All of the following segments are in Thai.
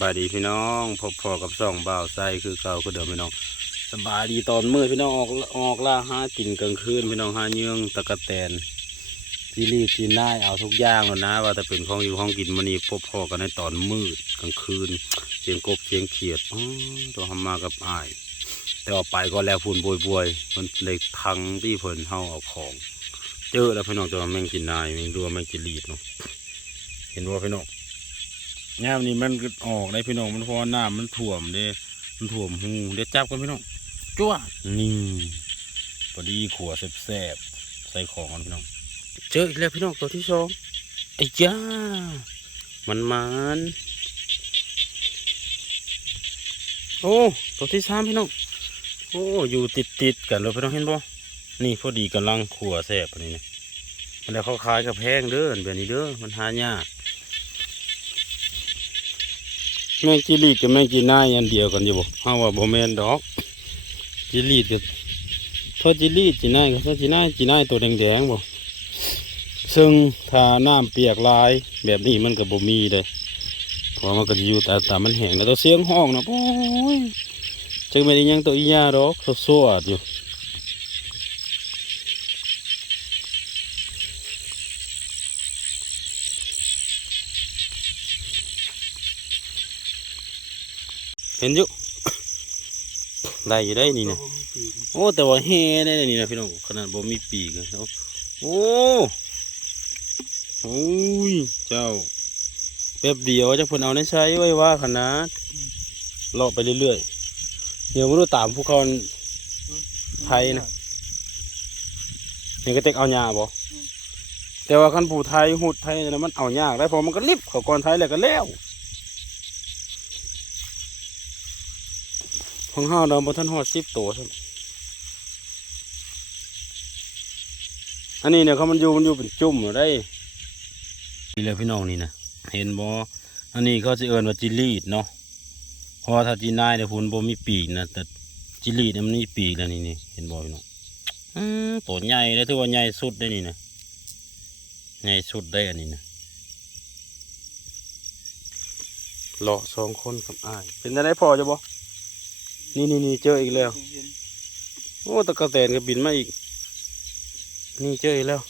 บายดีพี่น้องพบพอกับสองบ่าวไส้คือเก่าคือเดิมพี่น้องสบายดีตอนมืดพี่น้องออกออกล่าหากินกลางคืนพี่น้องหาเยื่องตะกะแตนจีรีจีน่ายเอาทุกอย่างแล้วนะ ว่าจะเป็นของอยู่ของกินมันนี่พบพอกันในตอนมืดกลางคืนเสียงกบเสียงเขียดตัวทำมากับอ้าย แต่ออกไปก็แล้วฝุ่นบวยบวยๆมันเลยทังที่เพิ่นเฮาเอาของ เจอแล้วพี่น้องจะมาแมงกินนายแมงรัวแมงกินรีดเนาะเห็นว่าพี่น้อง ยามนี้มันก็ออกได้พี่น้องมันเพราะว่าน้ำมันท่วมเด้มันท่วมหูเดี๋ยวจับกันพี่น้องจ้วนี่พอดีขัวแซ่บๆใส่ของกันพี่น้อง เจออีกแล้วพี่น้องตัวที่สองไอ้จ้า มันมันโอ้ตัวที่สามพี่น้องโอ้อยู่ติดติดๆกันเลยพี่น้องเห็นบ่นี่พอดีกำลังขัวแซ่บอันนี้เนี่ยมันแล้วเขาขายกับแพงเด้อแบบนี้เด้อมันหายาก แมงจิลีดกับแมงจีน่ายอันเดียวกันอยู่บ่เฮาว่าบ่แม่นดอกจิลีดกับทอดจิลีดจีน่ากับทอดจีน่าจีน่าตัวแดงๆบ่ซึ่งถ้าน้ำเปียกลายแบบนี้มันก็บ่มีเลยเพราะมันก็จะอยู่แต่แต่มันแห้งแล้วตัวเสียงห้องนะโอ้ยจังไม่ได้ยังตัวอีหยาดอกสวดๆอยู่ เห็นอยู่ได้อยู่ได้นี่นะโอ้แต่ว่าแห่ได้นี่นะพี่น้องขนาดบ่มีปีกอะเนาะโอ้โอ้ยเจ้าแป๊บเดียวจะเพิ่นเอาในใช้ไว้ว่าขนาดเลาะไปเรื่อยๆเดี๋ยวมาดูตามพวกเขาไทยนะนี่ก็เต็กเอาหญ้าบ่แต่ว่าคันผู้ไทยหูดไทยนะมันเอายากได้เพอมันก็ลิบเขาก่อนไทยแล้วก็แล้ว ของเฮาเราบ่ทันฮอด10ตัวซั่นอันนี้เนี่ยเขามันอยู่มันอยู่เป็นจุ่มอยู่ได้นี่แหละพี่น้องนี่นะเห็นบ่อันนี้เขาจะเอินว่าจิลีดเนาะพราะว่าถ้าจีนายเนี่ยพุ่นบ่มีปีกนะแต่จิลีดเนี่ยมันมีปีกแล้วนี่นี่เห็นบ่พี่น้องอืมตัวใหญ่เลยถือว่าใหญ่สุดได้นี่นะใหญ่สุดได้อันนี้นะเลาะสองคนกับอ้ายเป็นอะไรพอจะบ่ นี่นี่นี่เจออีกแล้ว โอ้ตะกะแตนก็บินมาอีก นี่เจออีกแล้ว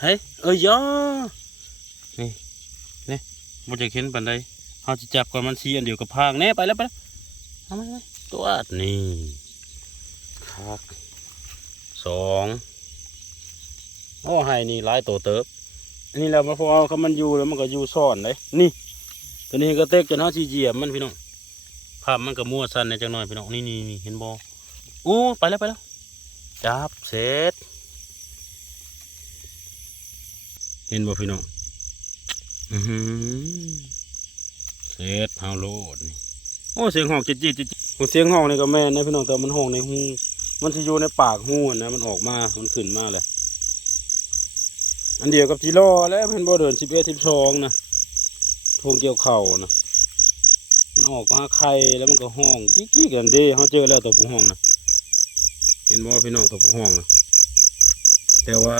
เฮ้ยเอ้ยยอนี่นี่บ่จะเห็นปันใดเฮาจะจับก่อนมันสีอันเดียวกับพางแน่ไปแล้วไปแล้วเอามาเลยตัวนี่คักสองโอ้ให้นี่หลายตัวเติบอันนี่แหล้วมันพอเขามันอยู่แล้วมันก็อยู่ซ่อนเลยนี่ ตัวนี้ก็เต็กจนเฮาสิเหยียบมันพี่น้อง ภาพมันก็มั่วสั่นในจังหน่อยพี่น้องนี่นี่นเห็นบ่โอ้ไปแล้วไปแล้วจับเสร็จเห็นบ่พี่น้องอือหือเสร็จเฮาโลดนี่โอ้เสียงห้องจิตจิตจิตโอ้เสียงห้องนี่ก็แม่นนะพี่น้องแต่มันห้องในหูมันสิอยู่ในปากหูนะมันออกมามันขึ้นมาเลยอันเดียวกับจีโร่แล้วเพิ่นบ่เดินสิบเอ็ดสิบสองนะทงเกี่ยวเข่านะ มันออกมาไข่แล้วมันก็ห้องกิ๊กๆกันเด้เฮาเจอแล้วตัวผู้ห้องนะเห็นบ่พี่น้องตัวผู้ห้องนะแต่ว่า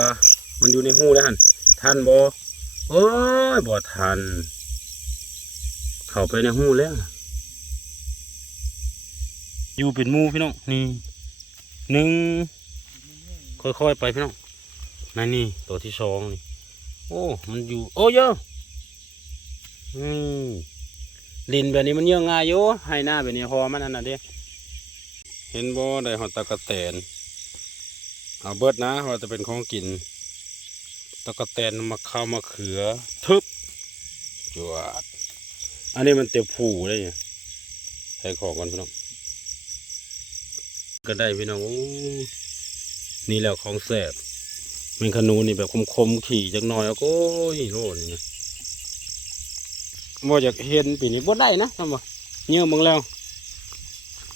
มันอยู่ในหูแล้วหันทันบ่โอ้ยบ่ทัน เข้าไปในหูแล้ว อยู่เป็นมูพี่น้องนี่หนึ่งค่อยๆไปพี่น้องนั่นนี่ตัวที่สองนี่โอ้ มันอยู่ โอ้เยอะอืม ลินแบบนี้มันเยอะง่ายอยู่ให้หน้าแบบนี้พอมันอันนั้นเด้เห็นบ่ได้หอดตะกะแตนเอาเบิดนะว่าจะเป็นของกิน ตะกะแตนมะข้าวมะเขือ ทึบจวดอันนี้มันเต็มผูเลยใส่ของก่อนพี่น้องก็ได้พี่น้องนี่แหล้วของแสบเมนขนูนี่แบบคมๆขี่จักหน่อยเอาโอ้ยโลดนี่น บ่อยากเห็นปีนี้บ่ได้นะทำบ่เงี้ยมึงแล้ว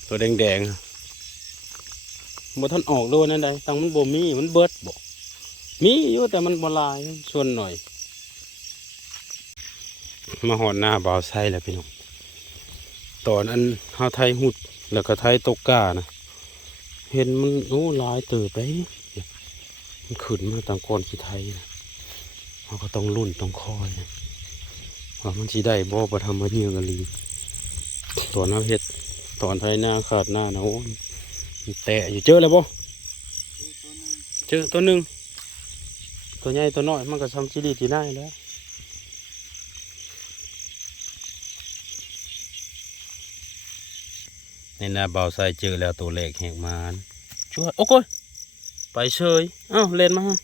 ตัวแดงๆบ่ทันออกด้วยนั่นใดตังมันบ่มีมันเบิดบ่มีอยู่แต่มันบหลายส่วนหน่อย มาหอดหน้าบ่าวไส้แล้วพี่น้องตอนอันเฮาไทยหุดแล้วก็ไทยตกกานะเห็นมันโอ้ลายเติบไปมันขึ้นมาตามก้อนขี้ไทยนะเราก็ต้องรุ่นต้องคอยนะ ว่ามันสิได้บ่ประทำมาเยืองกันลีตอนน้าเฮ็ดตอนไทยหน้าขาดหน้านะโอ้ยแตะอยู่เจอแล้วบ่เจอตัวหนึ่งตัวใหญ่ตัวน้อยมันก็ซ้ำซีรีที่ได้แล้วในนาเบาใส่เจอแล้วตัวเล็กแหกมานชวดโอ้โกยไปเฉยเอ้าเล่นมาฮะ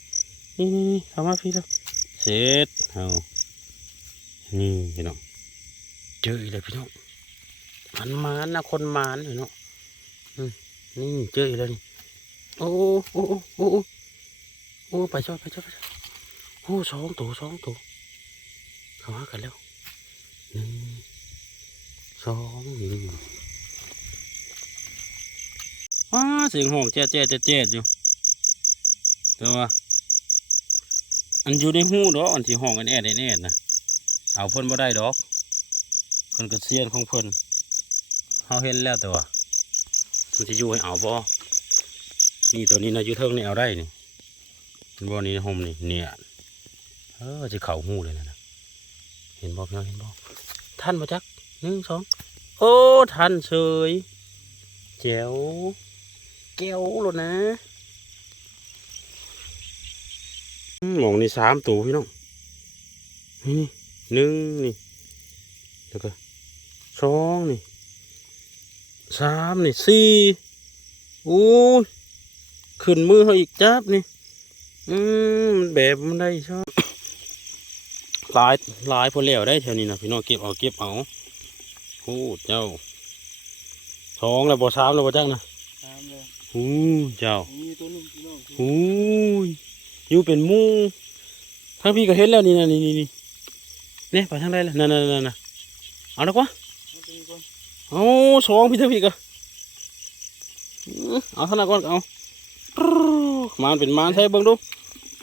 นี่นี่นี่เข้ามาพี่แล้วเสร็จเอา นี่พี่น้องเจออีกแล้วพี่น้องมันมานนะคนมานพี่น้องนี่เจออีกแล้วนี่โอ้โอ้โอ้โอ้โอ้ไปชอดไปชอดไปชอดโอ้สองตัวสองตัวเข้าหากันแล้วหนึ่งสองหนี่งว้าเสียงห้องแจ๊ะแจ๊ะแจ๊ะแจ๊ะอยู่แต่ว่าอันอยู่ในหูดอกอันที่ห้องอันแอดอันแอดนะ เอาเพิ่นบ่ได้ดอกเพิ่นก็เสียนของเพิ่นเฮาเห็นแล้วแต่ว่ามันจะอยู่ให้เอาบ่นี่ตัวนี้นะอยู่เทิงนี่เอาได้นี่เห็นบ่นี่ห่มนี่เนี่ยเออจะเข่าหูเลยนะเห็นบ่พี่น้องเห็นบ่ท่านมาจักหนึ่งสองโอ้ท่านเฉยแจ๋วแก้วเลยนะหมองนี่สามตัวพี่น้องนี่ หนึ่งนี่แล้วก็สองนี่สามนี่สี่โอ้ยขึ้นมือเขาอีกจับนี่อืมมันแบบมันได้ชอบหลายหลายพอแล้วได้แถวนี้นะพี่น้องเก็บเอาเก็บเอาโอ้เจ้าสองแล้วบ่สามแล้วบ่จังนะตามเลยอู้เจ้ามีตัวหนึงพี่น้องอู้ยอยู่เป็นหมู่ทั้งพี่ก็เห็นแล้วนี่นะนี่นี่นี่ เนี่ยไปทางใดล่ะนั่นนั่นนั่นน่ะเอาละกว่าเอาตัวนี้ก่อนเอาสองพี่ทั้งพี่ก็อื้อเอาเท่านั้นก่อนเอาปรู๊มานเป็นมานใช่เบิ่งดู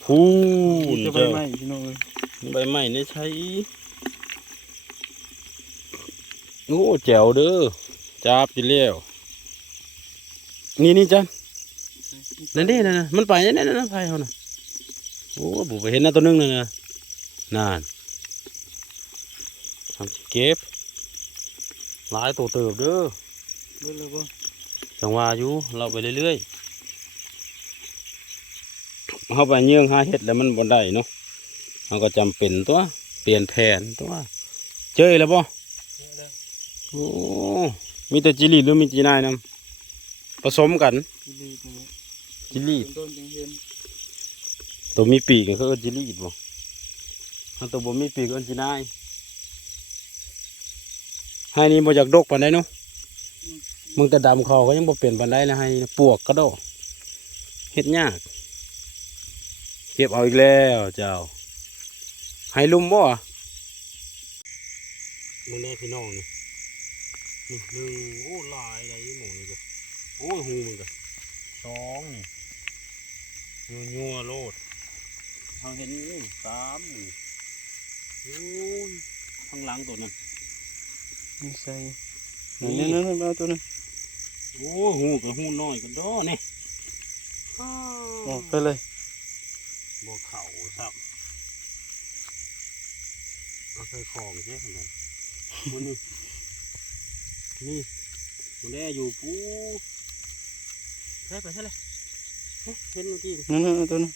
พูนจะไปเจ้าไหมพี่น้องเลยใบไม้นี่ใช้โอ้แจ๋วเด้อจับอยู่แล้วนี่นี่จันนั่นดินั่นน่ะมันไปนั่นนั่นนั่นไปเขาน่ะโอ้บุไปเห็นนะตัวหนึงนั่นน่ะนั่น ทำสิเก็บหลายตัวเติบเด้อเบิดแล้วบ่จังหวะอยู่เราไปเรื่อยๆเขาไปเยื่องหาเห็ดแล้วมันบ่ได้เนาะเขาก็จำเป็นตัวเปลี่ยนแผนตัวเจอแล้วบ่เจอแล้วโอ้มีแต่จิลีหรือมีจีนายนํผสมกันที่รีดนี่จิลีเป็นต้นจังเห็นตัวมีปีกก็คือเอิ้นจิลีดบ่ถ้าตัวบ่มีปีกก็เอิ้นจีนาย ให้นี่บ่อยากดกปานใดเนาะมึงแต่ดำคอก็ยังบ่เปลี่ยนปานใดนะให้นะปวกกระโดดเฮ็ดยากเก็บเอาอีกแล้วเจ้าให้ลุมบ่มึงแน่พี่น้องนี่นี่หนึ่งโอ้หลายเลยหมูนี่ก็โอ้ยหูมึงก็สองนี่ยัวยัวๆโลดเขาเห็นนี่สามนี่โอ้ยข้างหลังตัวนั้น มีใส่นั่นนั่นนั่นเอาตัวนั้นโอ้ยหูกับหูน้อยกันดอนี่ออกไปเลยบ่เข่าครับเอาใส่ของใช่ไหมมันนี่นี่มันได้อยู่ปูใช่ไปใช่เลยเฮ้ยเห็นเมื่อกี้นั่นนั่นเอาตัวนั้น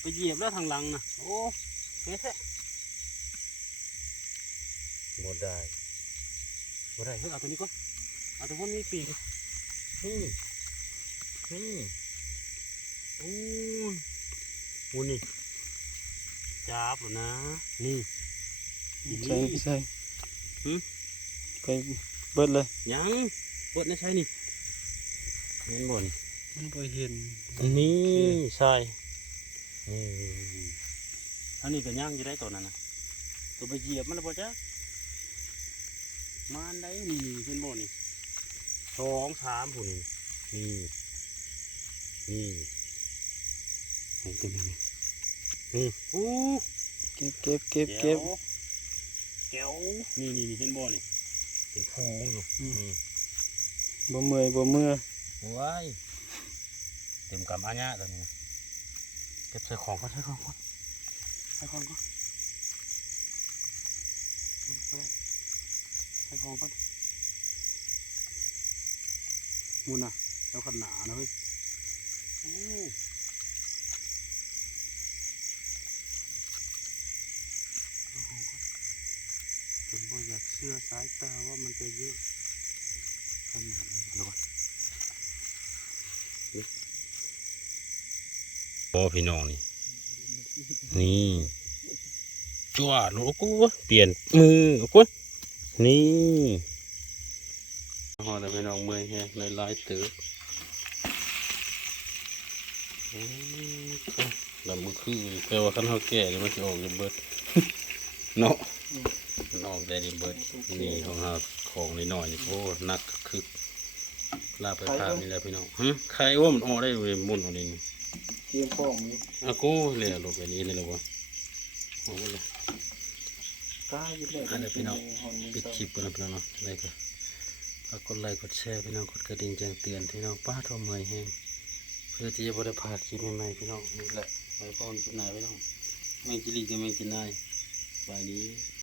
ไปเหยียบแล้วทางหลังนะโอ้เฮ้ย บ่ได้บ่ได้เฮ้ยเอาตัวนี้ก่อนเอาตัวนี้ปีกนี่นี่โอ้ยโอ้นี่จับแล้วนะนี่ใส่ใส่หืมไปเบิดเลยยังเปิดนะใช่นี่เห็นบ่นมันบ่เห็นนี่ใช่นี่อันนี้ก็ย่างอยู่ได้ตัวนั้นนะตัวไปเหยียบมันแล้วบ่จ๊ะ มานได้นี่เห็นบ่นี่สองสามผู้นี่นี่นี่โอ้ตัวนี้นี่นี่โอ้เก็บเก็บเก็บเก็บแก้วนี่นี่นี่เห็นบ่นี่เป็นโพงอยู่นี่บ่เมื่อยบ่เมื่อยว้ายเต็มกำอาญะตัวนี้นะเก็บใส่ของก็ใส่ของก่อนใส่ของก่อนไป ให้ของก่อนมูน่ะแล้วขนานะเฮ้ยโอ้เอาของก่อนจนบ่อยากเชื่อสายตาว่ามันจะเยอะขนาดนี้เดี๋ยวก่อนโอ้พี่น้องนี่ นี่จั่วลูกกูเปลี่ยนมือกู นี่ฮอดแล้วพี่น้องเมื่อยแฮงในลายๆตืออืมลำมือคือแปลว่าคันเฮาแก่นี่มันสิออกจะเบิดเนาะมันออกได้ดิเบิดนี่ของเฮาของน้อยๆนี่โอ้หนักคือลาไปพานี่แหละพี่น้องหึใครว่ามันออกได้เลยมุนเอานี่นี่เตรียมของนี่อากูเลยลงไปนี้เลยหรอวะโอ้โหเลยกล้า อันเดี๋ยพี่น้องปิดคลิปกันนะพี่น้องเนาะอะไรก็ฝากกดไลค์กดแชร์พี่น้องกดกระดิ่งแจ้งเตือนพี่น้องป้าทอมเมยแห้งเพื่อที่จะบริพาคลิปใหม่ๆพี่น้องนี่แหละไว้พรจุดไหนพี่น้องแมงจิลีกับแมงจินายบายนี้